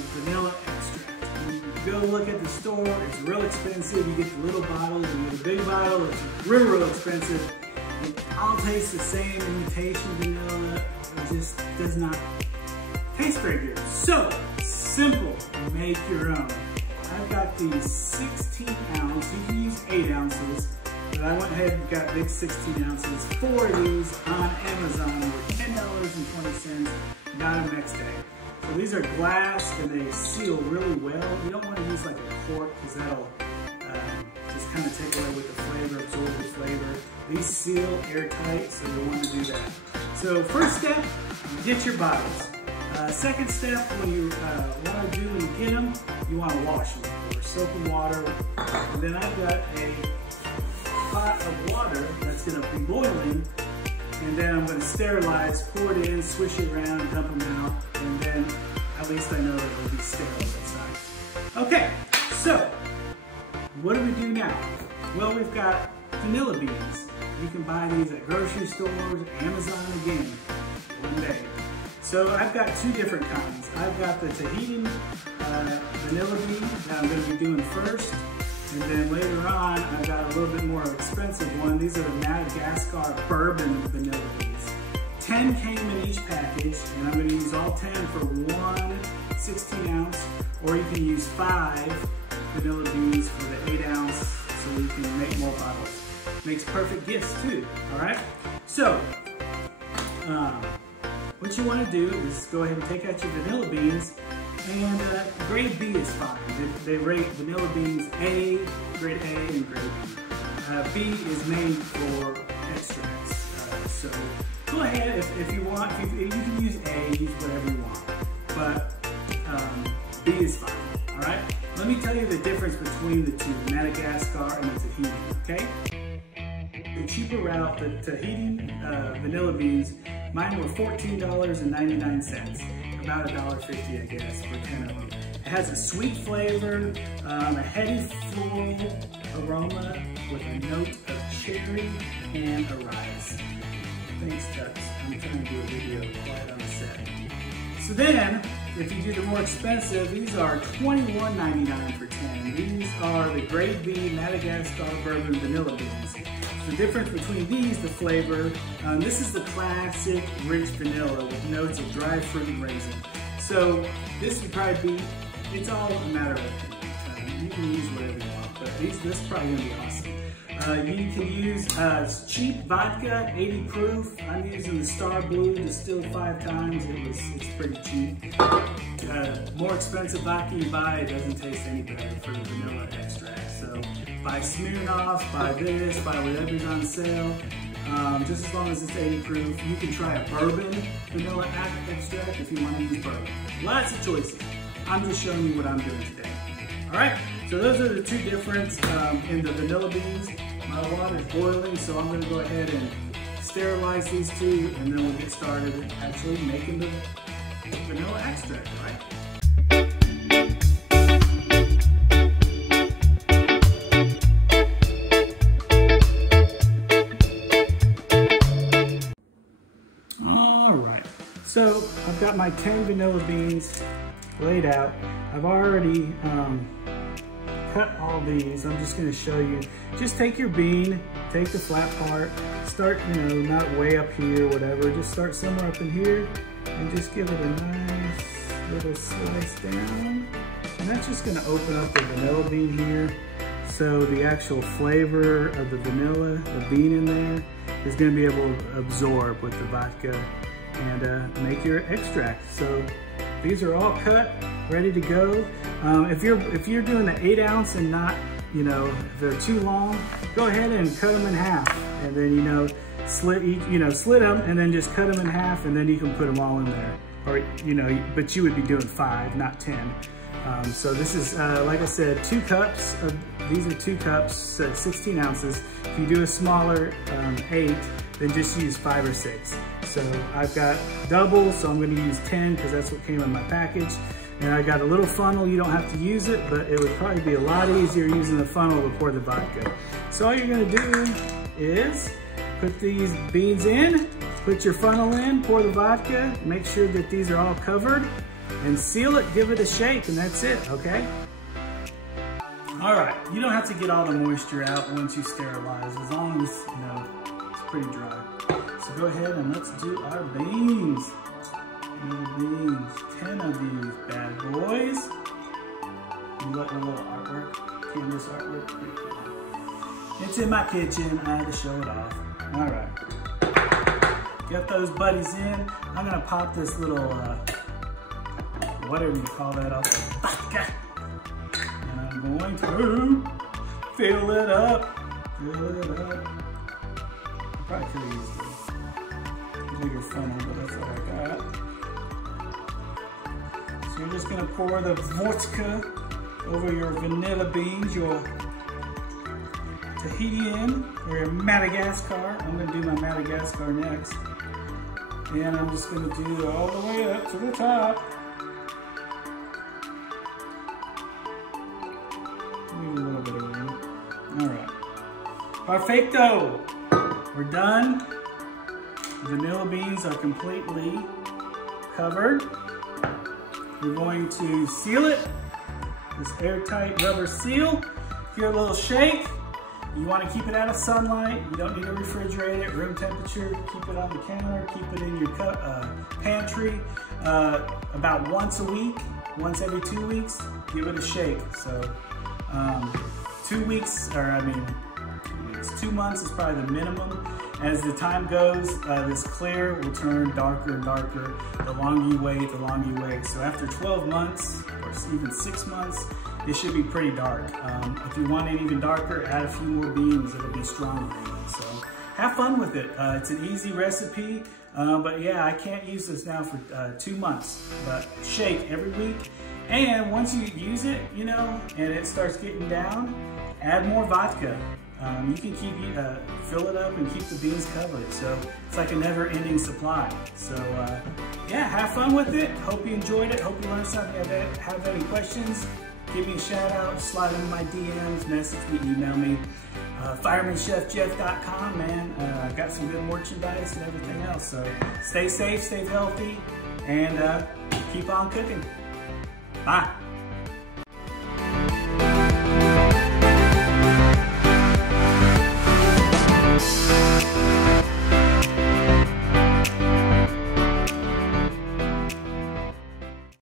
vanilla extract. You go look at the store, it's real expensive. You get the little bottle, you get a big bottle, it's real expensive. It all tastes the same, imitation vanilla. It just does not taste very good. So, simple, make your own. I've got these 16 ounce, you can use 8 ounces, but I went ahead and got big 16 ounces, 4 of these on Amazon for $10.20, got them next day. So these are glass and they seal really well. You don't want to use like a cork because that'll just kind of take away with the flavor, absorb the flavor. These seal airtight, so you'll want to do that. So first step, get your bottles. Second step, what you want to do when you get them, you want to wash them with soap and water. And then I've got a pot of water that's going to be boiling, and then I'm going to sterilize, pour it in, swish it around, dump them out, and then at least I know it will be sterile inside. Okay, so what do we do now? Well, we've got vanilla beans. You can buy these at grocery stores, Amazon again, one day. So I've got 2 different kinds. I've got the Tahitian vanilla bean that I'm going to be doing first. And then later on, I've got a little bit more expensive one. These are the Madagascar bourbon vanilla beans. 10 came in each package, and I'm going to use all 10 for one 16 ounce, or you can use 5 vanilla beans for the 8 ounce, so you can make more bottles. Makes perfect gifts too, all right? So, what you want to do is go ahead and take out your vanilla beans, and grade B is fine. They rate vanilla beans A, grade A, and grade B. B is made for extracts. So go ahead if you want. You can use A, use whatever you want, but B is fine. All right. Let me tell you the difference between the two, Madagascar and the Tahitian. Okay. The cheaper route, the Tahitian vanilla beans, mine were $14.99, about $1.50 I guess for 10 of them. It has a sweet flavor, a heady floral aroma with a note of cherry and a rise. Thanks, Tux. I'm trying to do a video quiet on the set. So then, if you do the more expensive, these are $21.99 for 10. These are the grade B Madagascar bourbon vanilla beans. The difference between these, the flavor, this is the classic rich vanilla with notes of dried fruit and raisin. So this would probably be, it's all a matter of opinion. You can use whatever you want, but this is probably gonna be awesome. You can use cheap vodka, 80 proof. I'm using the Star Blue distilled 5 times. It's pretty cheap. More expensive vodka you buy, it doesn't taste any better for the vanilla extract. So buy Smirnoff, buy this, buy whatever's on sale. Just as long as it's 80 proof. You can try a bourbon vanilla extract if you want to use bourbon. Lots of choices. I'm just showing you what I'm doing today. All right, so those are the 2 differences in the vanilla beans. My water is boiling, so I'm going to go ahead and sterilize these 2, and then we'll get started actually making the vanilla extract, right? All right, so I've got my 10 vanilla beans laid out. I've already cut all these. I'm just going to show you. Just take your bean, take the flat part, start, not way up here, whatever. Just start somewhere up in here and just give it a nice little slice down. And that's just going to open up the vanilla bean here. So the actual flavor of the vanilla, the bean in there, is going to be able to absorb with the vodka and make your extract. So these are all cut, ready to go. If you're doing the 8 ounce and not, if they're too long, go ahead and cut them in half, and then slit them and then just cut them in half, and then you can put them all in there. Or but you would be doing 5, not 10. So this is like I said, 2 cups. These are 2 cups, so 16 ounces. If you do a smaller 8, then just use 5 or 6. So I've got double, so I'm going to use 10 because that's what came in my package. And I got a little funnel. You don't have to use it, but it would probably be a lot easier using the funnel to pour the vodka. So all you're going to do is put these beans in, put your funnel in, pour the vodka, make sure that these are all covered, and seal it, give it a shake, and that's it, okay? All right, you don't have to get all the moisture out once you sterilize, as long as, you know, it's pretty dry. So go ahead and let's do our beans. Beans, 10 of these bad boys. You like a little artwork, canvas artwork, pretty cool. It's in my kitchen, I had to show it off. All right, get those buddies in. I'm gonna pop this little, whatever you call that off the vodka. And I'm going to fill it up, Probably could have used a bigger funnel, but that's all I got. So you're just gonna pour the vodka over your vanilla beans, your Tahitian or your Madagascar. I'm gonna do my Madagascar next. And I'm just gonna do it all the way up to the top. Leave a little bit of room. All right. Perfecto. We're done. The vanilla beans are completely covered. We're going to seal it. This airtight rubber seal. Give it a little shake. You want to keep it out of sunlight. You don't need to refrigerate it. Room temperature. Keep it on the counter. Keep it in your pantry. About once a week, once every 2 weeks. Give it a shake. So 2 weeks, or I mean, 2 months is probably the minimum. As the time goes, this clear will turn darker and darker. The longer you wait, the longer you wait. So after 12 months, or even 6 months, it should be pretty dark. If you want it even darker, add a few more beans, it'll be stronger. So have fun with it. It's an easy recipe, but yeah, I can't use this now for 2 months, but shake every week. And once you use it, you know, and it starts getting down, add more vodka. You can keep fill it up and keep the beans covered. So it's like a never-ending supply. So yeah, have fun with it. Hope you enjoyed it. Hope you learned something. Have any questions? Give me a shout out. Slide into my DMs, message me, email me. FiremanChefGeoff.com, man. I've got some good merchandise and everything else. So stay safe, stay healthy, and keep on cooking. Bye.